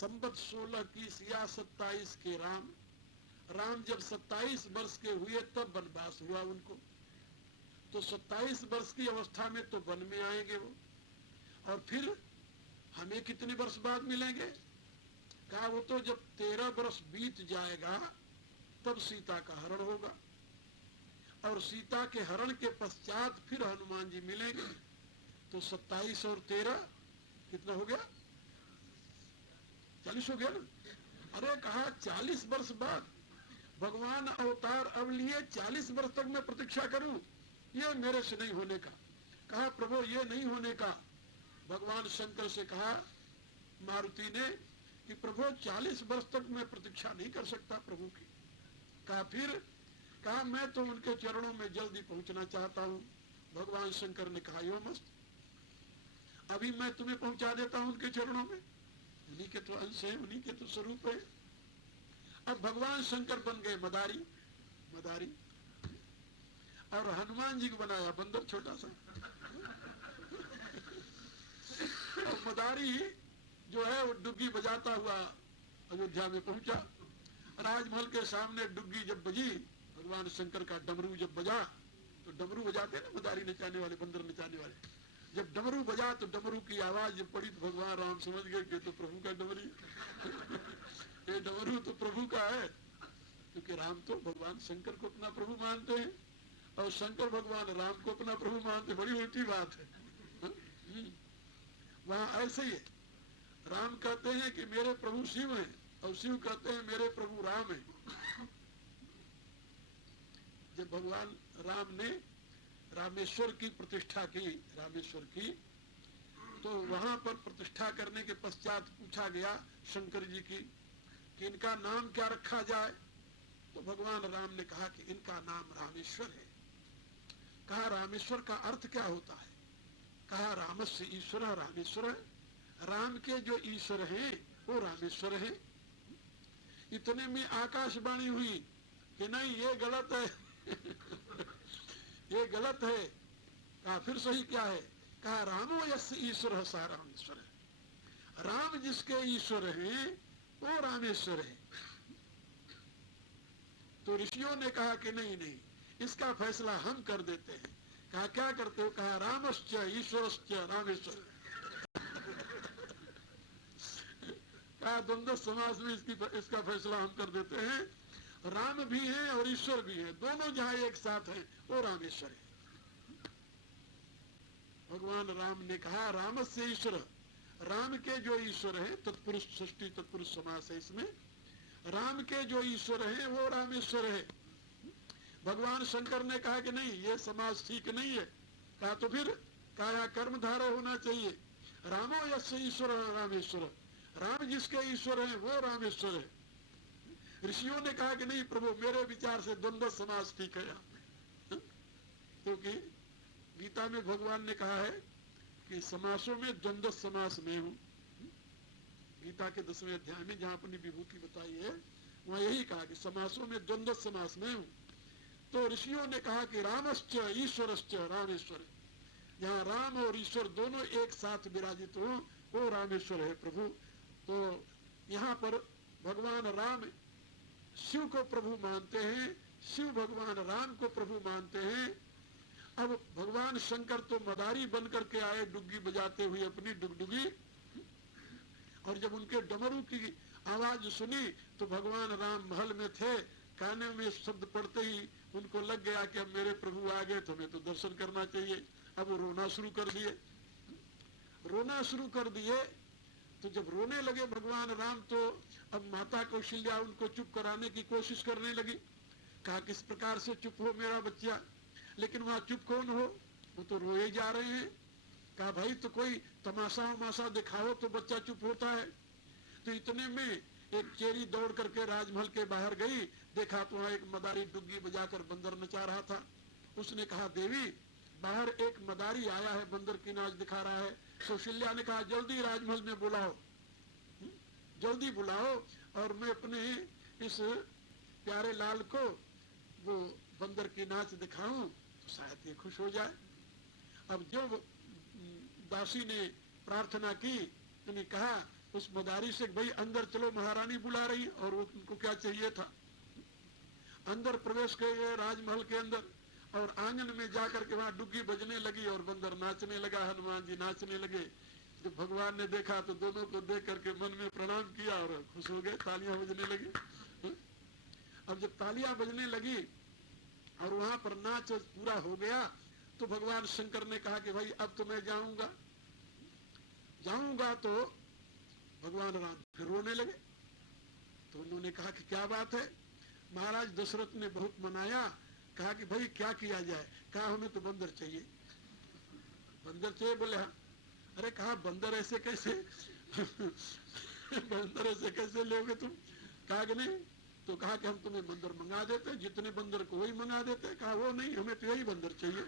संवत 16 की या 27 के राम जब 27 वर्ष के हुए तब वनवास हुआ उनको। तो 27 वर्ष की अवस्था में तो वन में आएंगे वो, और फिर हमें कितने वर्ष बाद मिलेंगे? कहा वो तो जब 13 वर्ष बीत जाएगा तब सीता का हरण होगा, और सीता के हरण के पश्चात फिर हनुमान जी मिलेंगे। तो 27 और 13 कितना हो गया? 40 हो गया ना। अरे कहा 40 वर्ष बाद भगवान अवतार अब लिए, 40 वर्ष तक मैं प्रतीक्षा करूं, ये मेरे से नहीं होने का। कहा प्रभु ये नहीं होने का। भगवान शंकर से कहा मारुति ने कि प्रभु 40 वर्ष तक मैं प्रतीक्षा नहीं कर सकता प्रभु की। कहा फिर? कहा मैं तो उनके चरणों में जल्दी पहुंचना चाहता हूं। भगवान शंकर ने कहा यो मस्त, अभी मैं तुम्हें पहुंचा देता हूं उनके चरणों में, उन्हीं के तो अंश है, उन्हीं के तो स्वरूप है। अब भगवान शंकर बन गए मदारी, और हनुमान जी को बनाया बंदर छोटा सा। और मदारी जो है वो डुग्गी बजाता हुआ अयोध्या में पहुंचा। राजमहल के सामने डुग्गी जब बजी, भगवान शंकर का डमरू जब बजा, तो डमरू बजाते ना मदारी नचाने वाले, बंदर नचाने वाले, जब डमरू बजा तो डमरू की आवाज जब पड़ी तो भगवान राम समझ गए कि तो प्रभु का डमरी ये डमरू तो प्रभु का है, क्योंकि राम तो भगवान शंकर को अपना प्रभु मानते हैं और शंकर भगवान राम को अपना प्रभु मानते। बड़ी उल्टी बात है। वहां ऐसे ही है, राम कहते हैं कि मेरे प्रभु शिव हैं और शिव कहते हैं मेरे प्रभु राम हैं। जब भगवान राम ने रामेश्वर की प्रतिष्ठा की, रामेश्वर की, तो वहां पर प्रतिष्ठा करने के पश्चात पूछा गया शंकर जी की कि इनका नाम क्या रखा जाए। तो भगवान राम ने कहा कि इनका नाम रामेश्वर है। कहा रामेश्वर का अर्थ क्या होता है? कहा रामस्य ईश्वर रामेश्वर है, राम के जो ईश्वर हैं वो रामेश्वर है। इतने में आकाशवाणी हुई कि नहीं ये गलत है ये गलत है। कहा फिर सही क्या है? कहा रामो यस्य ईश्वर सा रामेश्वर है, राम जिसके ईश्वर हैं वो रामेश्वर है। तो ऋषियों ने कहा कि नहीं नहीं, इसका फैसला हम कर देते हैं। कहा क्या करते हो? कहा रामश्च ईश्वरश्च रामेश्वर। कहा द्वंद्व समाज में इसका फैसला हम कर देते हैं, राम भी है और ईश्वर भी है, दोनों जहां एक साथ हैं वो रामेश्वर है। भगवान राम ने कहा रामस्य ईश्वर, राम के जो ईश्वर है, तत्पुरुष षष्ठी तत्पुरुष समास है इसमें, राम के जो ईश्वर है वो रामेश्वर है। भगवान शंकर ने कहा कि नहीं ये समाज ठीक नहीं है। कहा तो फिर? कहा कर्मधारय होना चाहिए, रामो यस्य ईश्वर रामेश्वर, राम जिसके ईश्वर है वो रामेश्वर है। ऋषियों ने कहा कि नहीं प्रभु मेरे विचार से द्वंद्व समास ठीक है यहाँ, क्योंकि गीता में भगवान ने कहा है कि समासों में द्वंद्व समास में हूं। गीता के 10वें अध्याय में जहां अपनी विभूति बताई है वहां यही कहा कि समासों में द्वंद्व समास में हूं। तो ऋषियों ने कहा कि रामश्च ईश्वरश्च रामेश्वर, यहाँ राम और ईश्वर दोनों एक साथ विराजित हो वो रामेश्वर है प्रभु। तो यहाँ पर भगवान राम शिव को प्रभु मानते हैं, शिव भगवान राम को प्रभु मानते हैं। अब भगवान शंकर तो मदारी बन करके आए डुग्गी बजाते हुए अपनी डुगडुगी, और जब उनके डमरू की आवाज सुनी तो भगवान राम महल में थे, काने में शब्द पड़ते ही उनको लग गया कि अब मेरे प्रभु आ गए तो हमें तो दर्शन करना चाहिए। अब वो रोना शुरू कर दिए, रोना शुरू कर दिए। तो जब रोने लगे भगवान राम तो अब माता कौशल्या उनको चुप कराने की कोशिश करने लगी। कहा किस प्रकार से चुप हो मेरा बच्चा, लेकिन वहां चुप कौन हो, वो तो रोए जा रहे हैं। कहा भाई तो कोई तमाशा वमाशा दिखाओ तो बच्चा चुप होता है। तो इतने में एक चेरी दौड़ करके राजमहल के बाहर गई, देखा तो वहां एक मदारी डुग्गी बजाकर बंदर नचा रहा था। उसने कहा देवी बाहर एक मदारी आया है, बंदर की नाच दिखा रहा है। कौशल्या ने कहा जल्दी राजमहल में बुलाओ, जल्दी बुलाओ और मैं अपने इस प्यारे लाल को वो बंदर की नाच दिखाऊं तो शायद ये खुश हो जाए। अब जो दासी ने प्रार्थना की, उन्हें कहा उस मदारी से भाई अंदर चलो, महारानी बुला रही। और उनको क्या चाहिए था, अंदर प्रवेश किए राजमहल के अंदर, और आंगन में जाकर के वहां डुग्गी बजने लगी और बंदर नाचने लगा, हनुमान जी नाचने लगे। जब भगवान ने देखा तो दोनों को देख करके मन में प्रणाम किया और खुश हो गए, तालियां बजने लगी। अब जब तालियां बजने लगी और वहां पर नाच पूरा हो गया, तो भगवान शंकर ने कहा कि भाई अब तो मैं जाऊंगा। तो भगवान राम फिर रोने लगे। तो उन्होंने कहा कि क्या बात है। महाराज दशरथ ने बहुत मनाया, कहा कि भाई क्या किया जाए। कहा हमें तो बंदर चाहिए। बंदर चाहिए? बोले हाँ। अरे कहा बंदर ऐसे कैसे बंदर ऐसे कैसे लोगे तुम? कहा कि नहीं। तो कहा कि हम तुम्हें बंदर मंगा देते, जितने बंदर को वही मंगा देते। कहा वो नहीं, हमें तो यही बंदर चाहिए,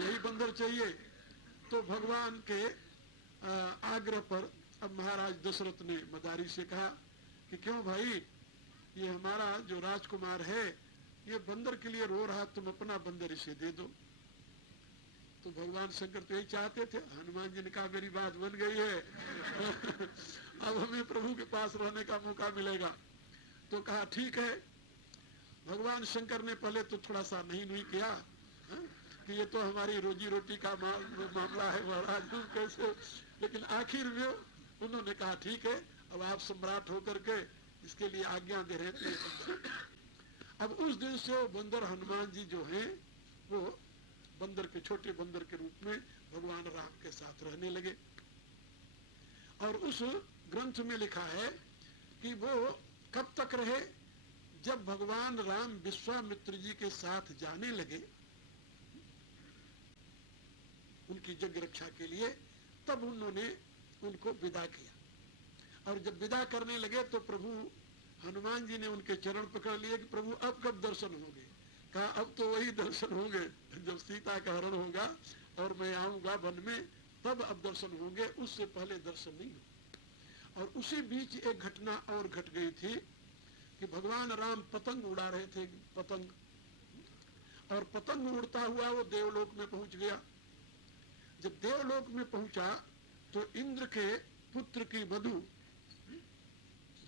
यही बंदर चाहिए। तो भगवान के आग्रह पर अब महाराज दशरथ ने मदारी से कहा कि क्यों भाई, ये हमारा जो राजकुमार है ये बंदर के लिए रो रहा, तुम अपना बंदर इसे दे दो। तो भगवान शंकर तो यही चाहते थे। हनुमान जी ने कहा मेरी बात बन गई है अब हमें प्रभु के पास रहने का मौका मिलेगा। तो कहा ठीक है। भगवान शंकर ने पहले तो थोड़ा सा नहीं किया कि ये तो हमारी रोजी रोटी का मामला है महाराज, कैसे। लेकिन आखिर में उन्होंने कहा ठीक है, अब आप सम्राट होकर के इसके लिए आज्ञा दे रहे थे। अब उस दिन से वो बंदर हनुमान जी जो हैं वो बंदर के, छोटे बंदर के रूप में भगवान राम के साथ रहने लगे। और उस ग्रंथ में लिखा है कि वो कब तक रहे, जब भगवान राम विश्वामित्र जी के साथ जाने लगे उनकी यज्ञ रक्षा के लिए, तब उन्होंने उनको विदा किया। और जब विदा करने लगे तो प्रभु हनुमान जी ने उनके चरण पकड़ लिए कि प्रभु अब कब दर्शन होंगे। कहा अब तो वही दर्शन होंगे जब सीता का हरण होगा और मैं आऊंगा वन में, तब अब दर्शन होंगे, उससे पहले दर्शन नहीं हो। और उसी बीच एक घटना और घट गई थी कि भगवान राम पतंग उड़ा रहे थे, पतंग, और पतंग उड़ता हुआ वो देवलोक में पहुंच गया। जब देवलोक में पहुंचा तो इंद्र के पुत्र की वधु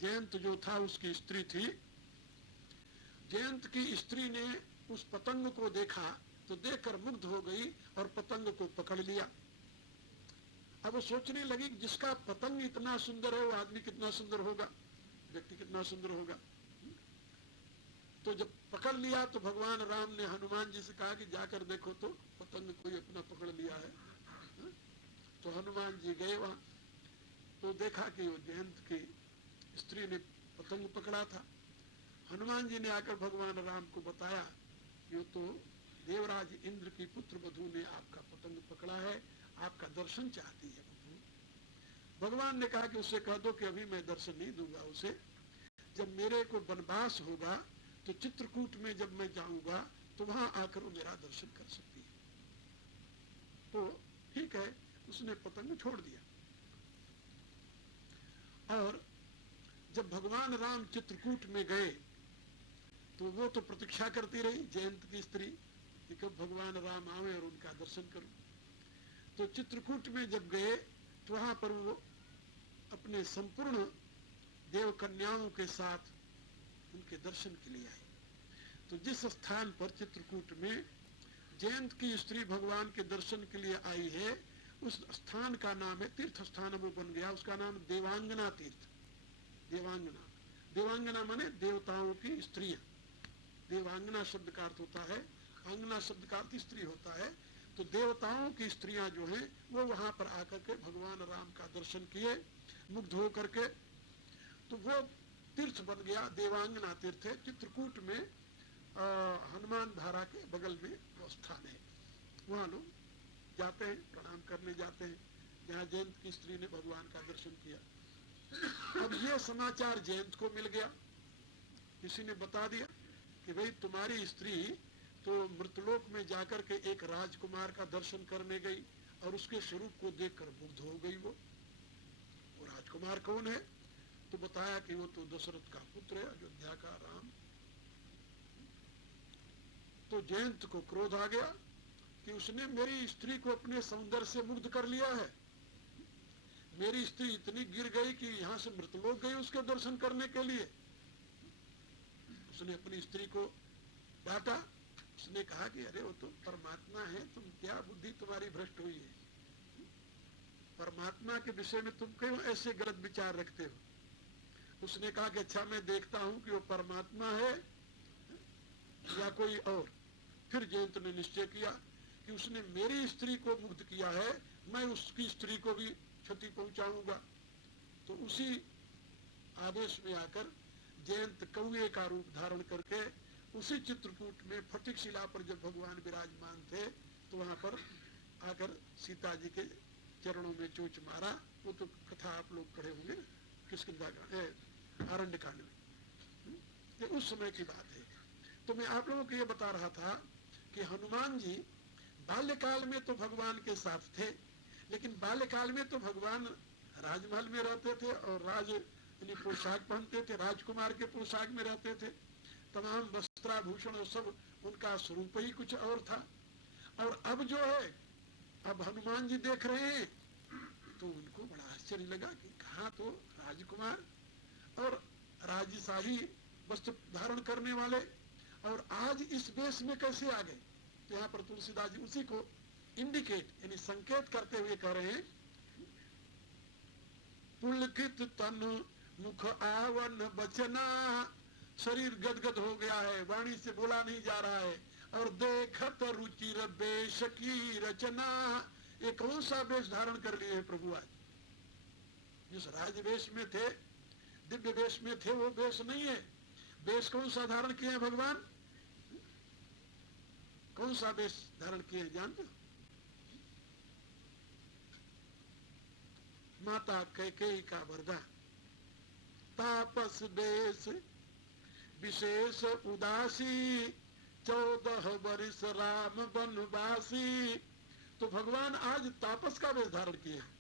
जयंत जो था उसकी स्त्री थी। जयंत की स्त्री ने उस पतंग को देखा तो देखकर मुग्ध हो गई और पतंग को पकड़ लिया। अब वो सोचने लगी जिसका पतंग इतना सुंदर है वो आदमी कितना सुंदर होगा, व्यक्ति कितना सुंदर होगा। तो जब पकड़ लिया तो भगवान राम ने हनुमान जी से कहा कि जाकर देखो तो पतंग कोई अपना पकड़ लिया है। तो हनुमान जी गए वहां, तो देखा कि वो जयंत की स्त्री ने पतंग पकड़ा था। हनुमान जी ने आकर भगवान राम को बताया ये तो देवराज इंद्र की पुत्र वधु ने आपका पतंग पकड़ा है, आपका दर्शन चाहती है वधु। भगवान ने कहा कि उससे कह दो कि अभी मैं दर्शन नहीं दूंगा उसे, जब मेरे को वनवास होगा तो चित्रकूट में जब मैं जाऊंगा तो वहां आकर वो मेरा दर्शन कर सकती है। तो ठीक है, उसने पतंग छोड़ दिया। और जब भगवान राम चित्रकूट में गए तो वो तो प्रतीक्षा करती रही जयंत की स्त्री कि कब भगवान राम आवे और उनका दर्शन करूं। तो चित्रकूट में जब गए तो वहां पर वो अपने संपूर्ण देव कन्याओं के साथ उनके दर्शन के लिए आए। तो जिस स्थान पर चित्रकूट में जयंत की स्त्री भगवान के दर्शन के लिए आई है उस स्थान का नाम है, तीर्थ स्थान वो बन गया, उसका नाम देवांगना तीर्थ। देवांगना, देवांगना माने देवताओं की स्त्रियां। देवांगना शब्द का अर्थ होता है, अंगना शब्द का अर्थ स्त्री होता है। तो देवताओं की स्त्रियां जो हैं वो वहां पर आकर के भगवान राम का दर्शन किए मुग्ध होकर के। तो वो तीर्थ बन गया, देवांगना तीर्थ है। चित्रकूट में हनुमान धारा के बगल में वो स्थान है, वहां लोग जाते हैं, प्रणाम करने जाते हैं, जहाँ जयंत की स्त्री ने भगवान का दर्शन किया। अब ये समाचार जयंत को मिल गया, किसी ने बता दिया कि भाई तुम्हारी स्त्री तो मृतलोक में जाकर के एक राजकुमार का दर्शन करने गई और उसके स्वरूप को देखकर मुग्ध हो गई। वो राजकुमार कौन है? तो बताया कि वो तो दशरथ का पुत्र है, अयोध्या का राम। तो जयंत को क्रोध आ गया कि उसने मेरी स्त्री को अपने सौंदर्य से मुग्ध कर लिया है, मेरी स्त्री इतनी गिर गई कि यहाँ से मृतलोक गई उसके दर्शन करने के लिए। उसने अपनी स्त्री को डांटा। उसने कहा कि अरे वो तो परमात्मा है, तुम क्या बुद्धि तुम्हारी भ्रष्ट हुई है, परमात्मा के विषय में तुम क्यों ऐसे गलत विचार रखते हो। उसने कहा कि अच्छा मैं देखता हूं कि वो परमात्मा है या कोई और। फिर जयंत ने निश्चय किया कि उसने मेरी स्त्री को मुक्त किया है, मैं उसकी स्त्री को भी क्षति पहुंचाऊंगा। तो उसी आदेश में आकर जयंत कौए का रूप धारण करके उसी चित्रकूट में फटिक शिला पर जब भगवान विराजमान थे तो वहां पर आकर सीता जी के चरणों में चोंच मारा। वो तो कथा आप लोग पढ़े होंगे किष्किंधा आरण्य कांड में, ये उस समय की बात है। तो मैं आप लोगों को ये बता रहा था कि हनुमान जी बाल्यकाल में तो भगवान के साथ थे, लेकिन बाल्यकाल में तो भगवान राजमहल में रहते थे और राज पोशाक पहनते थे, राजकुमार के पोशाक में रहते थे, तमाम वस्त्राभूषण और सब उनका स्वरूप ही कुछ और था। और अब जो है, अब हनुमान जी देख रहे हैं तो उनको बड़ा आश्चर्य लगा कि कहाँ तो राजकुमार और राजशाही वस्त्र धारण करने वाले, और आज इस वेश में कैसे आ गए। तो यहाँ पर तुलसीदास जी उसी को इंडिकेट यानी संकेत करते हुए कह रहे हैं, पुलकित तन मुख आवन बचना, शरीर गदगद हो गया है, वाणी से बोला नहीं जा रहा है, और देखत रुचिर वेश की रचना। ये कौन सा वेश धारण कर लिए है प्रभु आज। जिस राज वेश में थे, दिव्य वेश में थे, वो वेश नहीं है। वेश कौन सा धारण किए हैं भगवान, कौन सा वेश धारण किए हैं जानते हो। माता कैकेयी का वरदान, तापस वेश विशेष उदासी, 14 वर्ष राम वनवासी। तो भगवान आज तापस का वेश धारण किए हैं।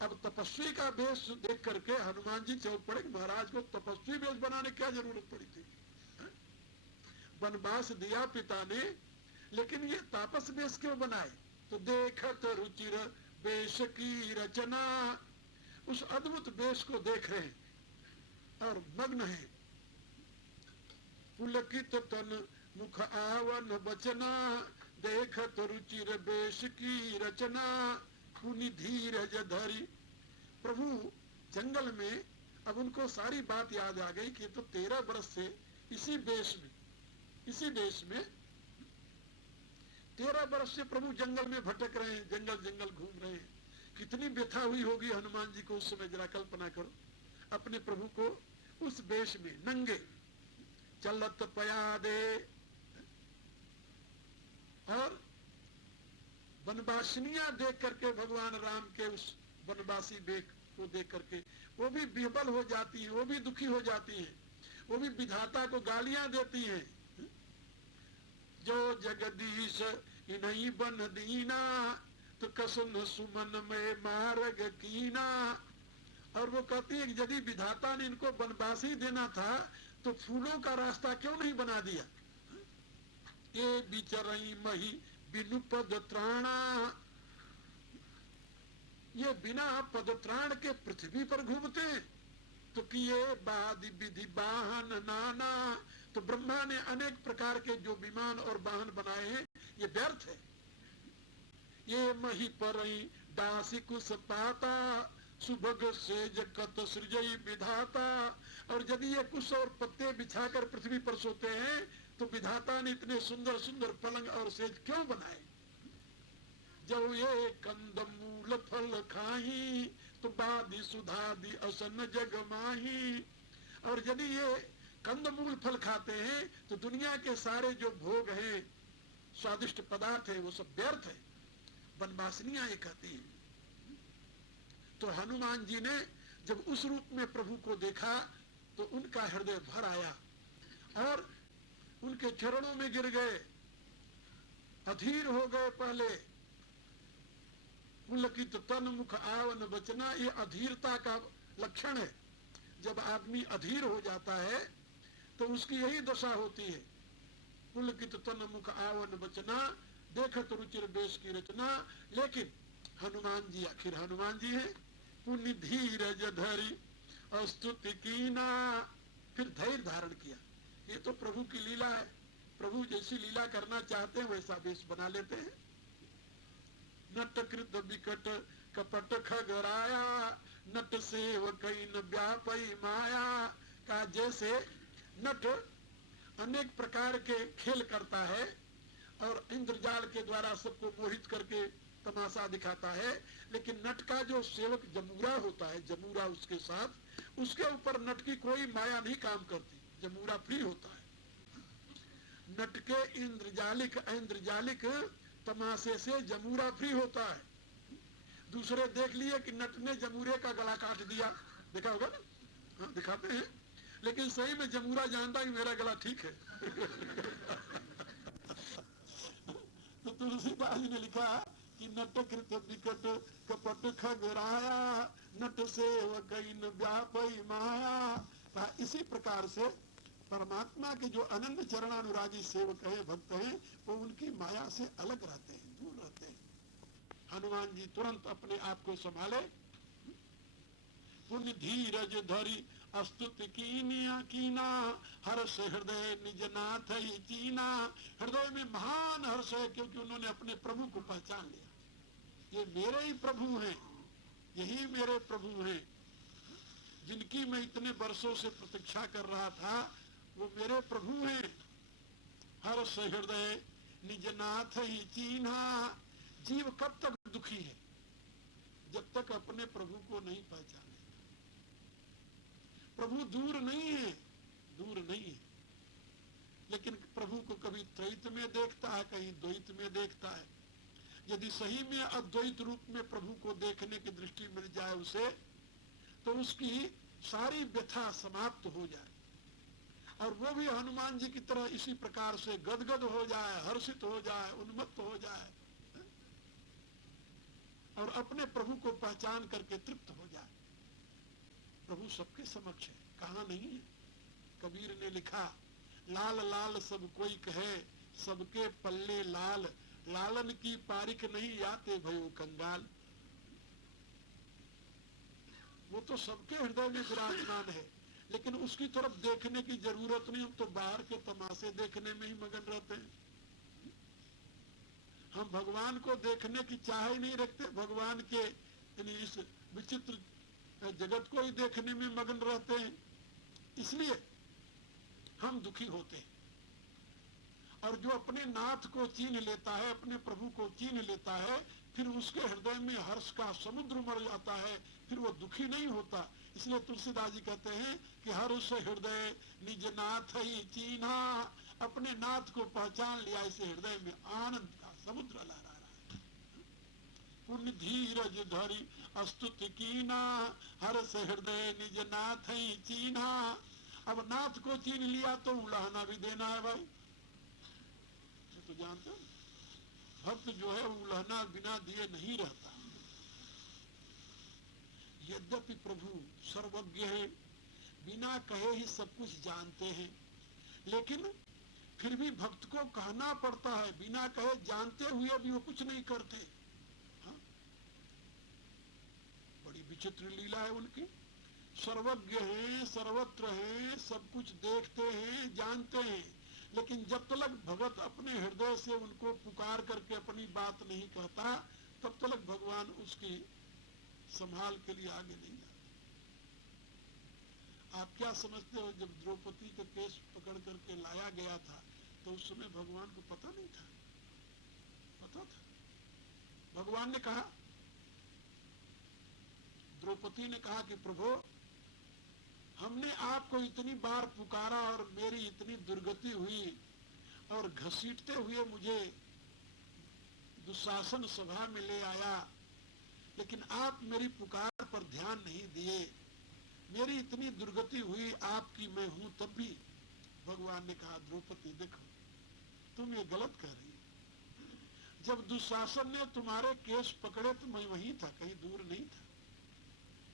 अब तपस्वी का वेश देख करके हनुमान जी चौंक पड़े, महाराज को तपस्वी वेश बनाने क्या जरूरत पड़ी थी। वनवास दिया पिता ने, लेकिन ये तापस वेश क्यों बनाए। तो देखत रुचिर वेश की रचना, उस अद्भुत वेश को देख रहे हैं और मग्न है। पुलकित तन मुख आवन बचना, देखत रुचिर वेश की रचना, पुनि धीरज धरी। प्रभु जंगल में अब उनको सारी बात याद आ गई कि तो 13 वर्ष से इसी देश में 13 वर्ष से प्रभु जंगल में भटक रहे हैं, जंगल जंगल घूम रहे हैं। कितनी व्यथा हुई होगी हनुमान जी को उस समय, जरा कल्पना करो अपने प्रभु को उस वेश में नंगे चलत पयादे, और वनवासिनियां देख करके भगवान राम के उस वनवासी वेश को देख करके वो भी विह्वल हो जाती है, वो भी दुखी हो जाती है, वो भी विधाता को गालियां देती है। जो जगदीश इन्हीं बन दीना, तो कसन सुमन में मार्ग कीना। और वो कहती है कि यदि विधाता ने इनको वनवासी देना था तो फूलों का रास्ता क्यों नहीं बना दिया। ये बिचरई मही बिनु पद त्राणा, ये बिना पदत्राण के पृथ्वी पर घूमते हैं। तो किए बादि विधि वाहन नाना, तो ब्रह्मा ने अनेक प्रकार के जो विमान और वाहन बनाए हैं, ये व्यर्थ है। ये मही परई दासी कुश पाता, सुभग सेज कत सृजई विधाता। और यदि ये कुश और पत्ते बिछाकर पृथ्वी पर सोते हैं तो विधाता ने इतने सुंदर सुंदर पलंग और सेज क्यों बनाए। जब ये कंद मूल फल खाही, तो बादी सुधादी असन जग माही। और यदि ये कंदमूल फल खाते हैं तो दुनिया के सारे जो भोग हैं, स्वादिष्ट पदार्थ है, वो सब व्यर्थ है। वनवासिनियां ये कहती हैं। तो हनुमान जी ने जब उस रूप में प्रभु को देखा तो उनका हृदय भर आया और उनके चरणों में गिर गए, अधीर हो गए। पहले पुलकित तन मुख आवन बचना, ये अधीरता का लक्षण है। जब आदमी अधीर हो जाता है तो उसकी यही दशा होती है। पुलकित तन मुख आवन बचना, देखत रुचिर वेश की रचना। लेकिन हनुमान जी आखिर हनुमान जी हैं, पुण्य धीरज धरी स्तुति कीना, फिर धैर्य धारण किया। ये तो प्रभु की लीला है, प्रभु जैसी लीला करना चाहते हैं वैसा वेश बना लेते हैं। नट कृत विकट कपट खगराया, नट सेवक न व्यापई माया। का जैसे नट अनेक प्रकार के खेल करता है और इंद्रजाल के द्वारा सबको मोहित करके तमाशा दिखाता है, लेकिन नट का जो सेवक जमूरा होता है, जमूरा उसके साथ, उसके ऊपर नट की कोई माया नहीं काम करती, जमूरा फ्री होता है। नट के इंद्रजालिक तमाशे से जमूरा फ्री होता है। दूसरे देख लिए कि नट ने जमूरे का गला काट दिया, देखा होगा ना, हाँ दिखाते हैं, लेकिन सही में जमूरा जानता है मेरा गला ठीक है। तो तुलसीदास जी ने लिखा कि नट कृत विकट कपट खगराया, नट सेवक न व्यापई माया। इसी प्रकार से परमात्मा के जो अनंत चरणानुरागी सेवक है, भक्त हैं, वो उनकी माया से अलग रहते हैं, दूर रहते हैं। हनुमान जी तुरंत अपने आप को संभाले। पुण्य धीरज धरी स्तुति कीना, हर्ष हृदय निज नाथ ही चीना। हृदय में महान हर्ष है क्योंकि उन्होंने अपने प्रभु को पहचान लिया। ये मेरे ही प्रभु हैं, यही मेरे प्रभु हैं, जिनकी मैं इतने वर्षों से प्रतीक्षा कर रहा था, वो मेरे प्रभु हैं। हर्ष हृदय निज नाथ ही चीन्हा। जीव कब तक दुखी है? जब तक अपने प्रभु को नहीं पहचाने। प्रभु दूर नहीं है, दूर नहीं है, लेकिन प्रभु को कभी त्रैत में देखता है, कहीं द्वैत में देखता है। यदि सही में अद्वैत रूप में प्रभु को देखने की दृष्टि मिल जाए उसे, तो उसकी सारी व्यथा समाप्त हो जाए और वो भी हनुमान जी की तरह इसी प्रकार से गदगद हो जाए, हर्षित हो जाए, उन्मत्त हो जाए और अपने प्रभु को पहचान करके तृप्त हो जाए। प्रभु सबके समक्ष है, कहाँ नहीं है। कबीर ने लिखा, लाल लाल सब कोई कहे, सबके पल्ले लाल, लालन की पारिक नहीं आते भयो कंगाल। वो तो सबके हृदय में विराजमान है, लेकिन उसकी तरफ देखने की जरूरत नहीं, हम तो बाहर के तमाशे देखने में ही मगन रहते हैं। हम भगवान को देखने की चाह ही नहीं रखते, भगवान के इस विचित्र जगत को ही देखने में मगन रहते हैं, इसलिए हम दुखी होते हैं। और जो अपने नाथ को चीन लेता है, अपने प्रभु को चीन लेता है, फिर उसके हृदय में हर्ष का समुद्र मर जाता है, फिर वो दुखी नहीं होता। इसलिए तुलसीदास जी कहते हैं कि हर्ष हृदय निज नाथ ही चीन्हा। अपने नाथ को पहचान लिया, इसे हृदय में आनंद का समुद्र लहरा रहा है। पुण्य धीरज धरी स्तुति कीना, हर्ष हृदय निज नाथ ही चीन्हा। अब नाथ को चीन लिया तो उलाहना भी देना है भाई, तो जानते हो भक्त जो है उलाहना बिना दिए नहीं रहता। यद्यपि प्रभु सर्वज्ञ है, बिना कहे ही सब कुछ जानते हैं, लेकिन फिर भी भक्त को कहना पड़ता है, बिना कहे जानते हुए भी वो कुछ नहीं करते। हाँ? बड़ी विचित्र लीला है उनकी। सर्वज्ञ हैं, सर्वत्र हैं, सब कुछ देखते हैं, जानते हैं, लेकिन जब तक भगत अपने हृदय से उनको पुकार करके अपनी बात नहीं कहता, तब तक भगवान उसकी संभाल के लिए आगे नहीं जाते। आप क्या समझते हो, जब द्रौपदी का केस पकड़ करके लाया गया था तो उस समय भगवान को पता नहीं था? पता था। भगवान ने कहा, द्रौपदी ने कहा कि प्रभु हमने आपको इतनी बार पुकारा और मेरी इतनी दुर्गति हुई और घसीटते हुए मुझे दुशासन सभा में ले आया, लेकिन आप मेरी पुकार पर ध्यान नहीं दिए, मेरी इतनी दुर्गति हुई, आपकी मैं हूं तब भी। भगवान ने कहा, द्रौपदी देखो तुम ये गलत कह रही हो। जब दुशासन ने तुम्हारे केस पकड़े तो मैं वहीं था, कहीं दूर नहीं था,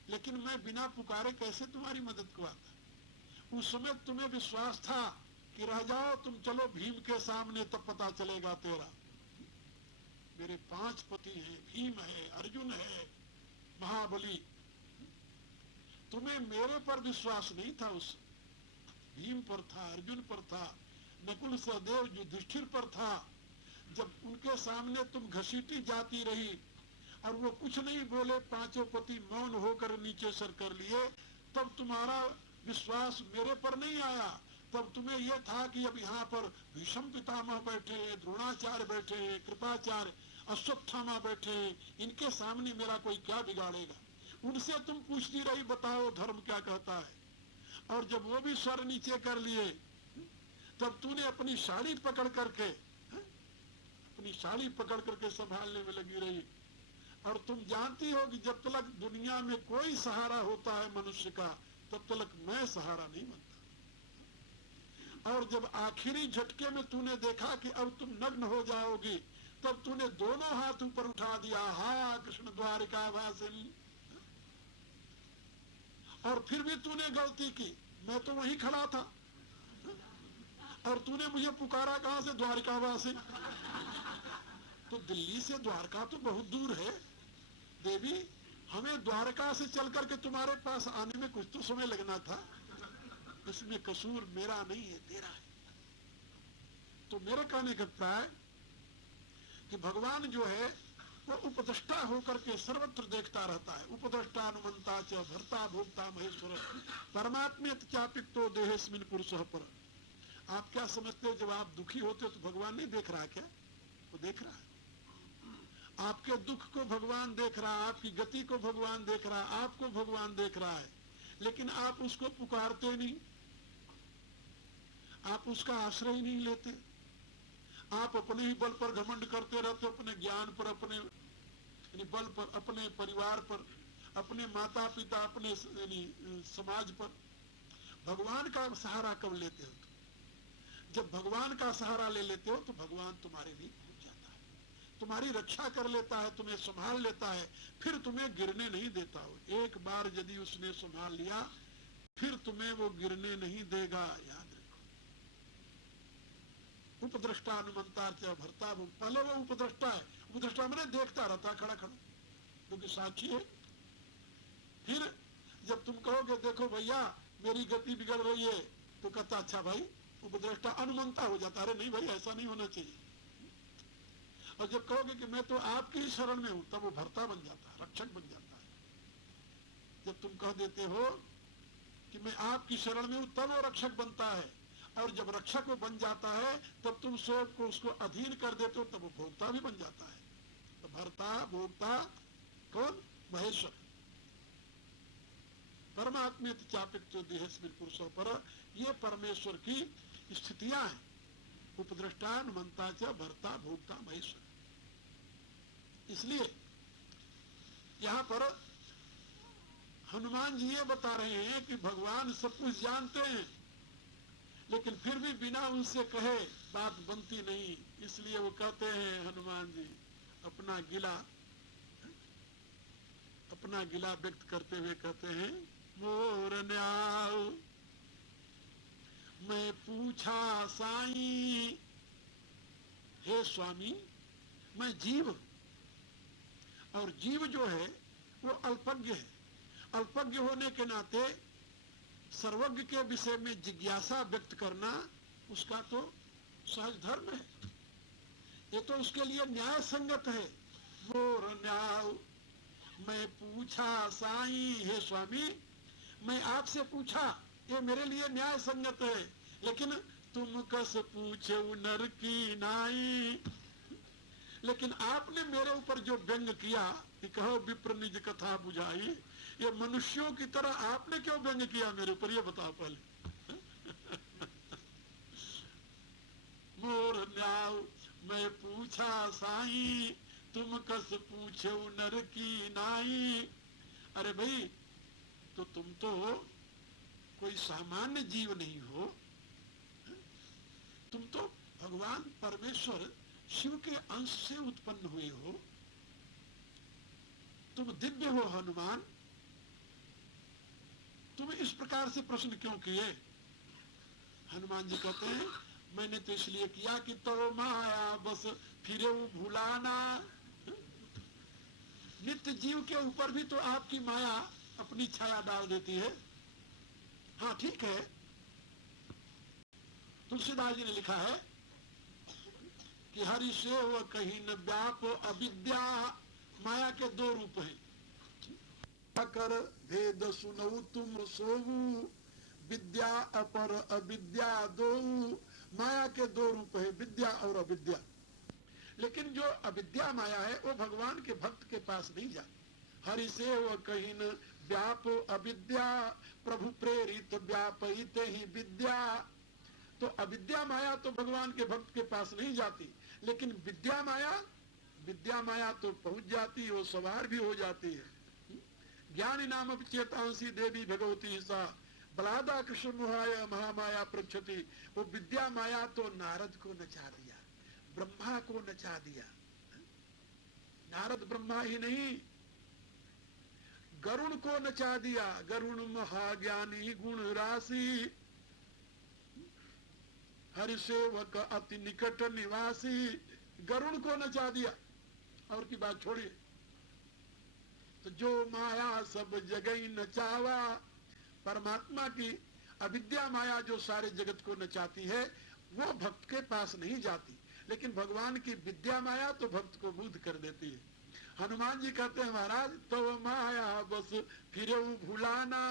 लेकिन मैं बिना पुकारे कैसे तुम्हारी मदद को आता। उस समय तुम्हें विश्वास था कि रह जाओ तुम, चलो भीम के सामने, तब पता चलेगा तेरा। मेरे 5 पति हैं, भीम है, अर्जुन है, महाबली, तुम्हें मेरे पर विश्वास नहीं था, उस भीम पर था, अर्जुन पर था, नकुल सहदेव युधिष्ठिर पर था। जब उनके सामने तुम घसीटी जाती रही और वो कुछ नहीं बोले, पांचों पति मौन होकर नीचे सर कर लिए, तब तुम्हारा विश्वास मेरे पर नहीं आया। तब तुम्हें यह था कि अब यहाँ पर भीष्म पितामह बैठे हैं, द्रोणाचार्य बैठे हैं, कृपाचार्य, अश्वत्थामा बैठे हैं, इनके सामने मेरा कोई क्या बिगाड़ेगा। उनसे तुम पूछती रही, बताओ धर्म क्या कहता है। और जब वो भी स्वर नीचे कर लिए, तब तूने अपनी साड़ी पकड़ करके संभालने में लगी रही। और तुम जानती हो कि जब तक दुनिया में कोई सहारा होता है मनुष्य का, तब तक मैं सहारा नहीं बनता। और जब आखिरी झटके में तूने देखा कि अब तुम नग्न हो जाओगी, तब तूने दोनों हाथ ऊपर उठा दिया, हा कृष्ण द्वारिका वासिनी। और फिर भी तूने गलती की, मैं तो वहीं खड़ा था और तूने मुझे पुकारा कहां से, द्वारिका वासिनी। तो दिल्ली से द्वारका तो बहुत दूर है देवी, हमें द्वारका से चल करके तुम्हारे पास आने में कुछ तो समय लगना था। इसमें कसूर मेरा नहीं है, तेरा है। तो मेरा कहने का अभिप्राय कि भगवान जो है वो उपद्रष्टा होकर के सर्वत्र देखता रहता है। उपद्रष्टा अनुमंता च भर्ता भोक्ता महेश्वर परमात्मेत चापितो देहेस्मिन् पुरुषः पर। आप क्या समझते हो, जब आप दुखी होते हो तो भगवान नहीं देख रहा क्या? वो देख रहा है। आपके दुख को भगवान देख रहा है, आपकी गति को भगवान देख रहा है, आपको भगवान देख रहा है, लेकिन आप उसको पुकारते नहीं, आप उसका आश्रय ही नहीं लेते। आप अपने ही बल पर घमंड करते रहते, अपने ज्ञान पर, अपने बल पर, अपने परिवार पर, अपने माता पिता, अपने समाज पर। भगवान का सहारा कब लेते हो? जब भगवान का सहारा ले लेते हो तो भगवान तुम्हारे लिए पहुंच जाता है, तुम्हारी रक्षा कर लेता है, तुम्हें संभाल लेता है, फिर तुम्हें गिरने नहीं देता हो। एक बार यदि उसने संभाल लिया, फिर तुम्हें वो गिरने नहीं देगा, याद रखो। उपद्रष्टा अनुमंता च भर्ता भोग। पहले वो उपद्रष्टा है, उपद्रष्टा मैंने देखता रहता खड़ा खड़ा, क्योंकि साक्षी है। फिर जब तुम कहोगे देखो भैया मेरी गति बिगड़ रही है, तो कहता अच्छा भाई, उपद्रष्टा अनुमंता हो जाता, अरे नहीं भाई ऐसा नहीं होना चाहिए। और जब कहोगे कि मैं तो आपकी ही शरण में हूं, तब वो भर्ता बन जाता है, रक्षक बन जाता है। जब तुम कह देते हो कि मैं आपकी शरण में हूं, तब वो रक्षक बनता है। और जब रक्षक वो बन जाता है, तब तुम स्वयं को उसको अधीन कर देते हो, तब वो भोक्ता भी बन जाता है। तो भर्ता भोक्ता कौन? महेश्वर। परमात्मे चापितो देहेस्मिन् पुरुषः पर, ये परमेश्वर की स्थितियां हैं। उपद्रष्टा अनुमंता च भर्ता भोक्ता महेश्वर। इसलिए यहाँ पर हनुमान जी ये बता रहे हैं कि भगवान सब कुछ जानते हैं, लेकिन फिर भी बिना उनसे कहे बात बनती नहीं। इसलिए वो कहते हैं हनुमान जी अपना गिला व्यक्त करते हुए कहते हैं, मोर न्याय मैं पूछा साईं। हे स्वामी, मैं जीव, और जीव जो है वो अल्पज्ञ है। अल्पज्ञ होने के नाते सर्वज्ञ के विषय में जिज्ञासा व्यक्त करना उसका तो सहज धर्म है, ये तो उसके लिए न्याय संगत है। मोर न्याय मैं पूछा साईं, हे स्वामी मैं आपसे पूछा, ये मेरे लिए न्याय संगत है। लेकिन तुम कस पूछे नर की नाई, लेकिन आपने मेरे ऊपर जो व्यंग किया कि कहो विप्र निज कथा बुझाई, ये मनुष्यों की तरह आपने क्यों व्यंग किया मेरे ऊपर, ये बताओ पहले। मोर न्याय मैं पूछा साईं, तुम कस पूछे नर की नाई। अरे भाई, तो तुम तो कोई सामान्य जीव नहीं हो, तुम तो भगवान परमेश्वर शिव के अंश से उत्पन्न हुए हो, तुम दिव्य हो हनुमान, तुम इस प्रकार से प्रश्न क्यों किए? हनुमान जी कहते हैं, मैंने तो इसलिए किया कि तो माया बस फिरे भुलाना। नित्य जीव के ऊपर भी तो आपकी माया अपनी छाया डाल देती है। हाँ ठीक है, तुलसीदास जी ने लिखा है कि हरि से व कहीं न व्याप अविद्या, माया के दो रूप हैं। कर भेद सुनऊ तुम सोऊ, विद्या अपर अविद्या दो, माया के दो रूप है, विद्या और अविद्या। लेकिन जो अविद्या माया है वो भगवान के भक्त के पास नहीं जाती। हरि से व कहीं न व्याप अविद्या, प्रभु प्रेरित व्यापित ही विद्या। तो अविद्या माया तो भगवान के भक्त के पास नहीं जाती, लेकिन विद्या माया तो पहुंच जाती है, वो सवार भी हो जाती है। ज्ञानी नाम चेतांसी देवी भगवती सा, बलादा कृष्ण मुहाय महामाया प्रक्षति। वो विद्या माया तो नारद को नचा दिया, ब्रह्मा को नचा दिया। नारद ब्रह्मा ही नहीं, गरुण को नचा दिया। गरुण महाज्ञानी गुण राशि, हरिसेवक अति निकट निवासी, गरुण को नचा दिया। और की बात छोड़िए, तो जो माया सब जगह नचावा, परमात्मा की अविद्या माया जो सारे जगत को नचाती है वो भक्त के पास नहीं जाती, लेकिन भगवान की विद्या माया तो भक्त को मुग्ध कर देती है। हनुमान जी कहते हैं महाराज तो माया बस फिर भुलाना,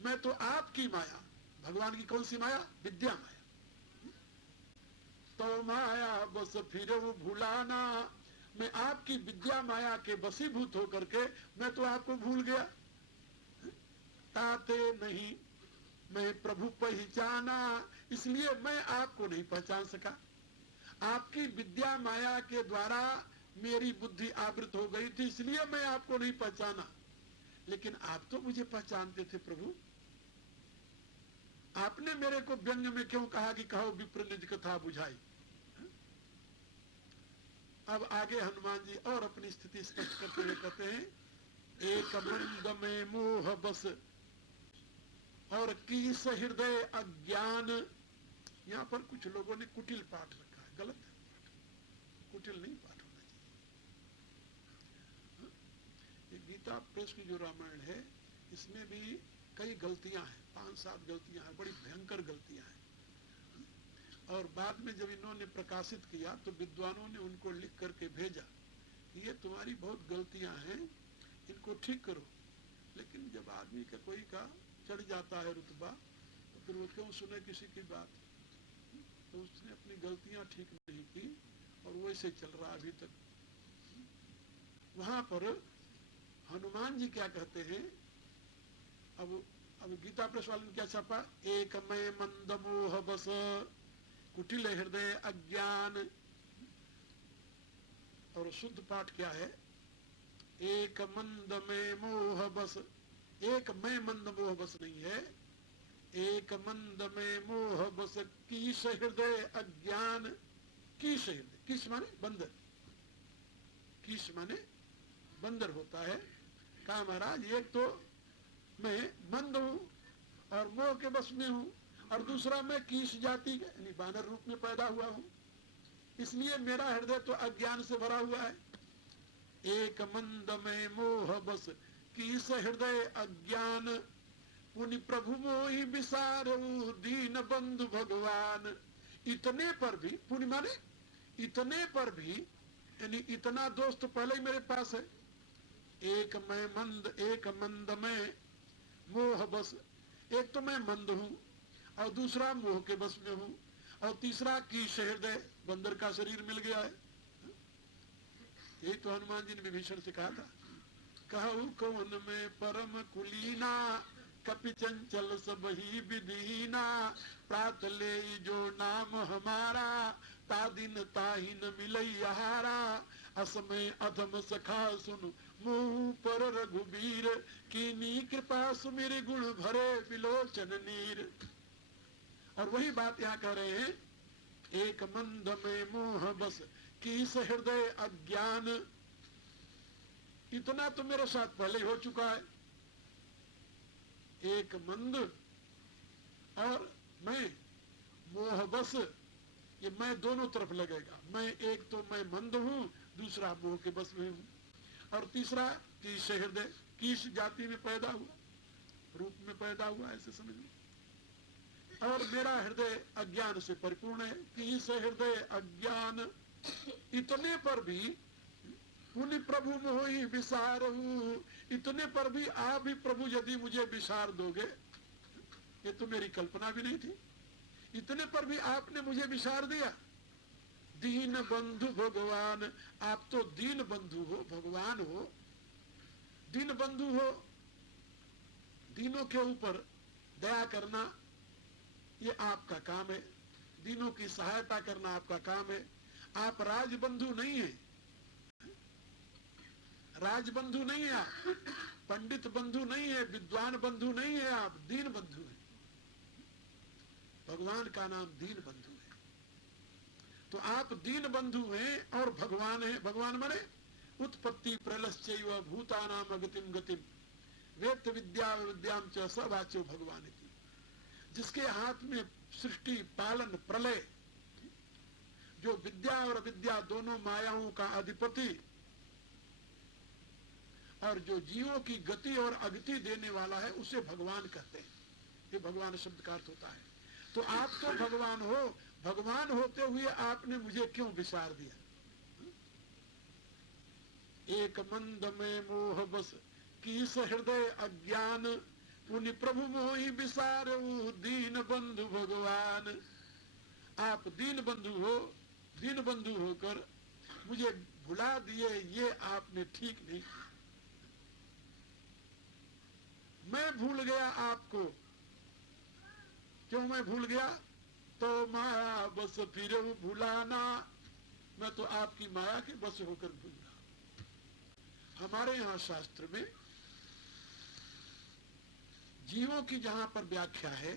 मैं तो आपकी माया, भगवान की कौन सी माया? विद्या माया। तो माया बस फिर भुलाना, मैं आपकी विद्या माया के वशीभूत होकर के मैं तो आपको भूल गया। ताते नहीं मैं प्रभु पहचाना, इसलिए मैं आपको नहीं पहचान सका। आपकी विद्या माया के द्वारा मेरी बुद्धि आवृत हो गई थी, इसलिए मैं आपको नहीं पहचाना। लेकिन आप तो मुझे पहचानते थे प्रभु। आपने मेरे को व्यंग में क्यों कहा कि कहो विप्र निज कथा बुझाई। अब आगे हनुमान जी और अपनी स्थिति स्पष्ट करते हुए कहते हैं, एक मंद में मोह बस और कीस हृदय अज्ञान। यहाँ पर कुछ लोगों ने कुटिल पाठ रखा है, गलत है, कुटिल नहीं पाठ होना चाहिए। ये गीता प्रेस की जो रामायण है इसमें भी कई गलतियां हैं, 5-7 गलतियां हैं, बड़ी भयंकर गलतियां हैं। और बाद में जब इन्होंने प्रकाशित किया तो विद्वानों ने उनको लिख करके भेजा, ये तुम्हारी बहुत गलतियां हैं, इनको ठीक करो। लेकिन जब आदमी का कोई का चढ़ जाता है रुतबा, तो फिर वो क्यों सुने किसी की बात। तो उसने अपनी गलतियां ठीक नहीं की और वैसे चल रहा अभी तक। वहां पर हनुमान जी क्या कहते हैं, अब गीता प्रेस वाले ने क्या छापा, एक मैं मंद मोह बस कुटिल हृदय अज्ञान। और शुद्ध पाठ क्या है, एक मंद में मोह बस, एक मैं मंद मोह बस नहीं है, एक मंद में मोह बस कीस हृदय अज्ञान। कीस हृदय, कीस माने बंदर, कीस माने बंदर होता है। कहा महाराज एक तो मैं मंद हूं और मोह के बस में हूं, और दूसरा मैं कीस जाति यानी बानर रूप में पैदा हुआ हूं, इसलिए मेरा हृदय तो अज्ञान से भरा हुआ है। एक मंद में मोह बस कीस हृदय अज्ञान, पुनि प्रभु मोहि विसारो दीन बंधु भगवान। इतने पर भी, पुनि माने इतने पर भी, यानी इतना दोष तो पहले ही मेरे पास है। एक मैं मंद, एक मंद में मोह बस, एक तो मैं मंद हूं और दूसरा मोह के बस में हूं, और तीसरा कीस हृदय, बंदर का शरीर मिल गया है। यही तो हनुमान जी ने विभीषण से कहा था, कहू कौन में परम कुलीना, कपि चंचल सब ही विधीना, प्रात ले जो नाम हमारा, तादिन ताहि न मिलई आहारा, असमय अधम सखा सुन मुंह पर रघुबीर, कीनी कृपा सुमिर गुण भरे बिलोचन नीर। और वही बात यहाँ कह रहे हैं, एक मंद में मोह बस कीस हृदय अज्ञान। इतना तो मेरे साथ पहले हो चुका है। एक मंद और मैं मोह बस, ये मैं दोनों तरफ लगेगा। मैं एक तो मैं मंद हूं, दूसरा मोह के बस में हूं। और तीसरा कीश हृदय, कीश जाति में पैदा हुआ, रूप में पैदा हुआ, ऐसे समझ लो। और मेरा हृदय अज्ञान से परिपूर्ण है, कीश हृदय अज्ञान, इतने पर भी पुनि प्रभु मोहि विसारहु, इतने पर भी आप भी प्रभु यदि मुझे विसार दोगे, ये तो मेरी कल्पना भी नहीं थी, इतने पर भी आपने मुझे विसार दिया। दीन बंधु भगवान, आप तो दीन बंधु हो, भगवान हो, दीन बंधु हो, दीनों के ऊपर दया करना ये आपका काम है, दीनों की सहायता करना आपका काम है। आप राजबंधु नहीं है, राजबंधु नहीं है आप, पंडित बंधु नहीं है, विद्वान बंधु नहीं है, आप दीन बंधु है। भगवान का नाम दीन बंधु है। तो आप दीन बंधु हैं और भगवान हैं। भगवान माने उत्पत्ति प्रलश्चैव भूतानाम अगतिम गतिम वेत्त विद्या विद्याम च स वाच्यो भगवान की, जिसके हाथ में सृष्टि पालन प्रलय, जो विद्या और विद्या दोनों मायाओं का अधिपति और जो जीवों की गति और अगति देने वाला है, उसे भगवान कहते हैं। ये भगवान शब्द का अर्थ होता है। तो आप तो भगवान हो, भगवान होते हुए आपने मुझे क्यों विसार दिया? एक मंद में मोह बस कीस हृदय अज्ञान, पुनि प्रभु मोहि विसारहु दीन बंधु भगवान। आप दीन बंधु हो, दीन बंधु होकर मुझे भुला दिए, ये आपने ठीक नहीं। मैं भूल गया आपको। क्यों मैं भूल गया? तो माया बस फिर भुलाना, मैं तो आपकी माया के बस होकर भूल रहा। हमारे यहाँ शास्त्र में जीवों की जहां पर व्याख्या है,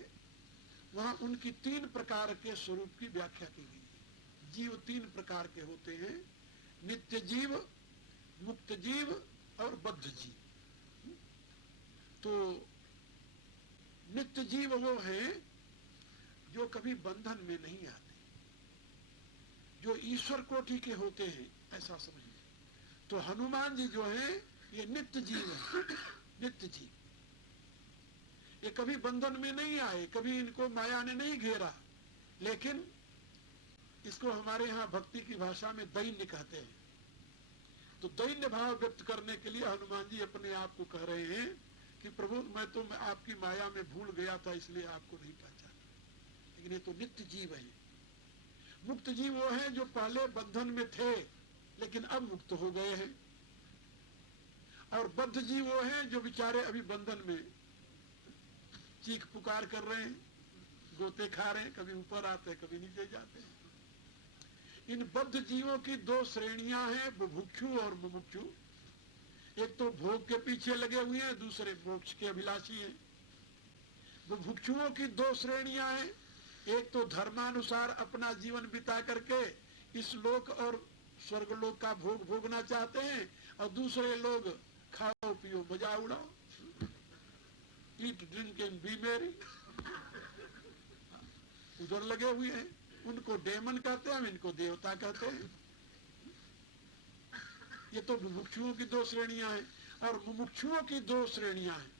वहां उनकी 3 प्रकार के स्वरूप की व्याख्या की गई है। जीव 3 प्रकार के होते हैं, नित्य जीव, मुक्त जीव और बद्ध जीव। तो नित्य जीव वो हैं जो कभी बंधन में नहीं आते, जो ईश्वर कोटि के होते हैं, ऐसा समझिए। तो हनुमान जी जो हैं ये नित्य जीव है, नित्य जीव। ये कभी बंधन में नहीं आए, कभी इनको माया ने नहीं घेरा, लेकिन इसको हमारे यहाँ भक्ति की भाषा में दैन्य कहते हैं। तो दैन्य भाव व्यक्त करने के लिए हनुमान जी अपने आप को कह रहे हैं कि प्रभु मैं तो आपकी माया में भूल गया था, इसलिए आपको नहीं पहचाना। लेकिन ये तो नित्य जीव है। मुक्त जीव वो है जो पहले बंधन में थे लेकिन अब मुक्त हो गए हैं, और बद्ध जीव वो हैं जो बेचारे अभी बंधन में चीख पुकार कर रहे हैं, गोते खा रहे हैं, कभी ऊपर आते हैं, कभी नीचे जाते हैं। इन बद्ध जीवों की 2 श्रेणियां हैं, बुभुक्षु और मुमुक्षु। एक तो भोग के पीछे लगे हुए हैं, दूसरे मोक्ष के अभिलाषी हैं। बुभुक्षुओं की 2 श्रेणियां हैं, एक तो धर्मानुसार अपना जीवन बिता करके इस लोक और स्वर्ग लोक का भोग भोगना चाहते हैं, और दूसरे लोग खाओ पियो मजा उड़ाओ, eat drink and B Mary, उधर लगे हुए हैं। उनको डेमन कहते हैं, हम इनको देवता कहते हैं। ये तो मुमुक्षुओं की 2 श्रेणियां हैं। और मुमुक्षुओं की 2 श्रेणियां हैं,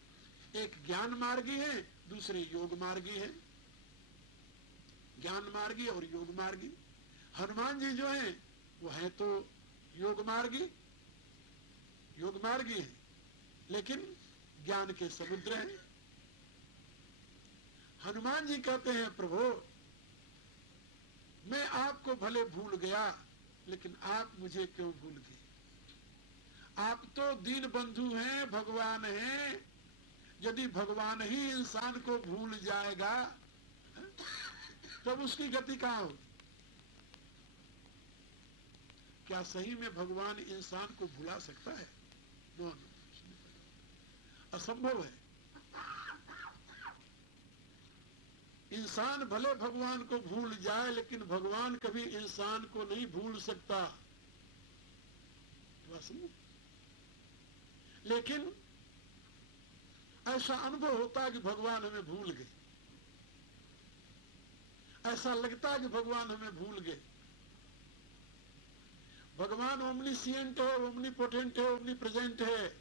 एक ज्ञान मार्गी है, दूसरे योग मार्गी है। ज्ञान मार्गी और योग मार्गी। हनुमान जी जो हैं वो है तो योग मार्गी है, लेकिन ज्ञान के समुद्र हैं। हनुमान जी कहते हैं प्रभु मैं आपको भले भूल गया, लेकिन आप मुझे क्यों भूल गए? आप तो दीन बंधु हैं, भगवान हैं। यदि भगवान ही इंसान को भूल जाएगा तब उसकी गति कहां होगी? क्या सही में भगवान इंसान को भुला सकता है? नो, असंभव है। इंसान भले भगवान को भूल जाए, लेकिन भगवान कभी इंसान को नहीं भूल सकता। लेकिन ऐसा अनुभव होता है कि भगवान हमें भूल गए, ऐसा लगता है कि भगवान हमें भूल गए। भगवान ओमनीसिएंट है, ओमनीपोटेंट है, ओमनीप्रेजेंट है,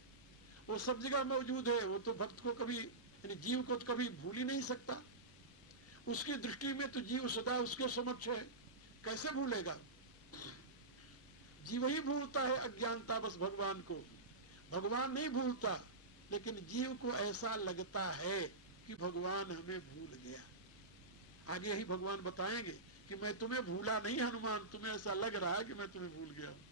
वो सब जगह मौजूद है। वो तो भक्त को कभी, यानी जीव को तो कभी भूल ही नहीं सकता। उसकी दृष्टि में तो जीव सदा उसके समक्ष है, कैसे भूलेगा? जीव ही भूलता है अज्ञानतावश भगवान को, भगवान नहीं भूलता। लेकिन जीव को ऐसा लगता है कि भगवान हमें भूल गया। आगे ही भगवान बताएंगे कि मैं तुम्हें भूला नहीं हनुमान, तुम्हें ऐसा लग रहा है कि मैं तुम्हें भूल गया हूं।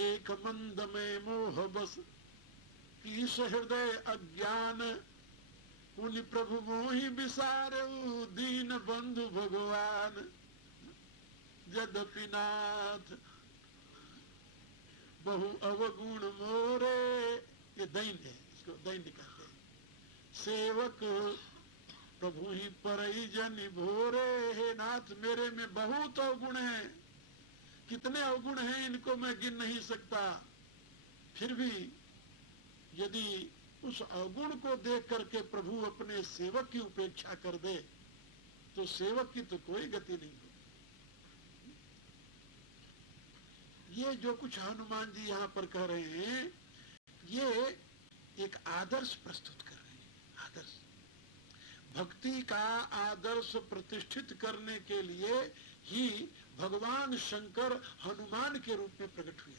एक मंद में मोह बस ईश हृदय अज्ञान, उन प्रभु मोहि विसारे दीन बंधु भगवान। यद्यपि नाथ बहु अवगुण मोरे, ये दैन्य है, इसको दैन्य कहते हैं। सेवक प्रभु ही परई जन भोरे, हे नाथ मेरे में बहुत अवगुण है। कितने अवगुण हैं इनको मैं गिन नहीं सकता। फिर भी यदि उस अवगुण को देख करके प्रभु अपने सेवक की उपेक्षा कर दे तो सेवक की तो कोई गति नहीं हो। ये जो कुछ हनुमान जी यहाँ पर कह रहे हैं, ये एक आदर्श प्रस्तुत कर रहे हैं। आदर्श, भक्ति का आदर्श प्रतिष्ठित करने के लिए ही भगवान शंकर हनुमान के रूप में प्रकट हुए।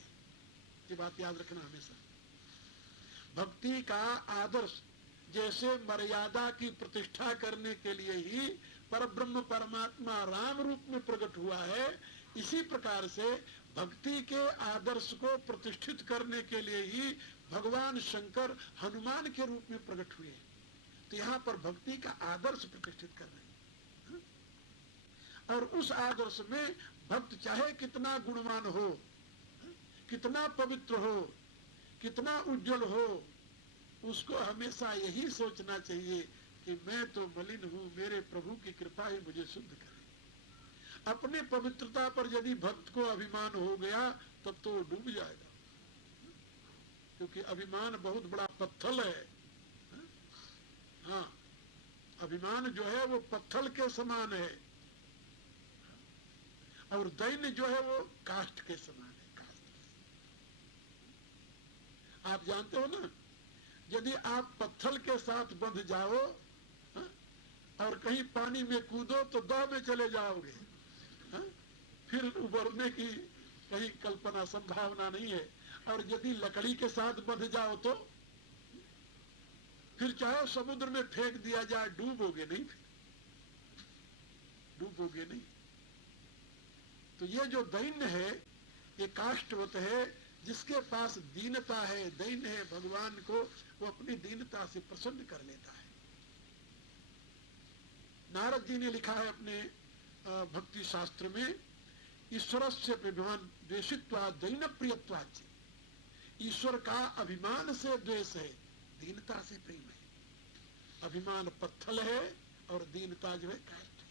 ये बात याद रखना हमेशा। भक्ति का आदर्श जैसे मर्यादा की प्रतिष्ठा करने के लिए ही परब्रह्म परमात्मा राम रूप में प्रकट हुआ है, इसी प्रकार से भक्ति के आदर्श को प्रतिष्ठित करने के लिए ही भगवान शंकर हनुमान के रूप में प्रकट हुए। तो यहाँ पर भक्ति का आदर्श प्रतिष्ठित कर रहे हैं। और उस आदर्श में भक्त चाहे कितना गुणवान हो, कितना पवित्र हो, कितना उज्जवल हो, उसको हमेशा यही सोचना चाहिए कि मैं तो मलिन हूं, मेरे प्रभु की कृपा ही मुझे शुद्ध करे। अपने पवित्रता पर यदि भक्त को अभिमान हो गया तब तो वो डूब जाएगा, क्योंकि अभिमान बहुत बड़ा पत्थल है। हाँ, अभिमान जो है वो पत्थल के समान है, और दैन्य जो है वो काष्ठ के समान है। आप जानते हो ना, यदि आप पत्थल के साथ बंध जाओ और कहीं पानी में कूदो तो दह में चले जाओगे, फिर उबरने की कहीं कल्पना संभावना नहीं है। और यदि लकड़ी के साथ बंध जाओ तो फिर चाहे समुद्र में फेंक दिया जाए, डूबोगे नहीं, फिर डूबोगे नहीं। तो ये जो दैन्य है ये काष्ठवत है, जिसके पास दीनता है, दैन्य है, भगवान को वो अपनी दीनता से प्रसन्न कर लेता है। नारद जी ने लिखा है अपने भक्ति शास्त्र में, ईश्वरस्य अभिमान द्वेषित्वा दैन प्रियत्वाच। ईश्वर का अभिमान से द्वेष है, दीनता से प्रेम है। अभिमान पत्थल है और दीनता जो है काष्ठ है।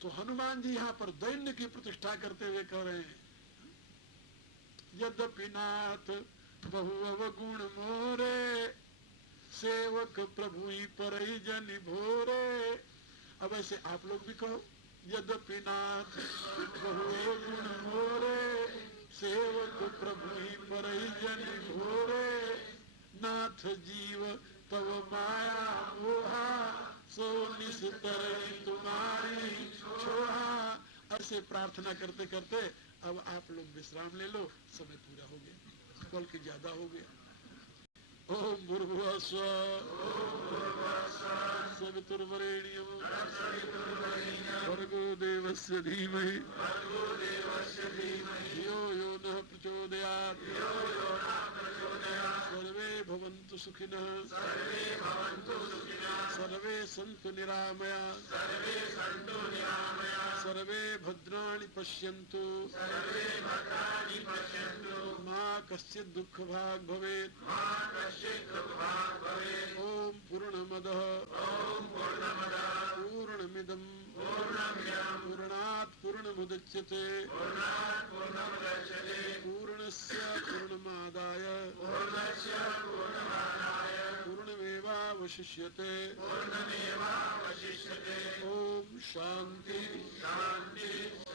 तो हनुमान जी यहाँ पर दैन्य की प्रतिष्ठा करते हुए कह रहे हैं, यद्यपि नाथ बहु अवगुण मोरे, सेवक प्रभु ही परई जन भोरे। अब ऐसे आप लोग भी कहो, यद्यपि नाथ बहु अवगुण मोरे, सेवक प्रभु ही परई जन भोरे। नाथ जीव तव माया मोहा, सो निस्तर तुम्हारी छोहा। ऐसे प्रार्थना करते करते अब आप लोग विश्राम ले लो, समय पूरा हो गया, बल्कि ज्यादा हो गया। ओम भूर्भुवः स्वः सवितुर्वरेण्यं भर्गो देवस्य धीमहि धियो यो नः प्रचोदयात्। सर्वे भवन्तु सुखिनः, सर्वे सन्तु निरामयाः, सर्वे भद्राणि पश्यन्तु, मा कश्चित् दुःखभाग् भवेत्। ओम पूर्णमदः पूर्णमिदं पूर्णात् पूर्णमुदच्यते पूर्णमुदच्यते पूर्णस्य पूर्णमादाय पूर्णमेवावशिष्यते ओम शांति शांति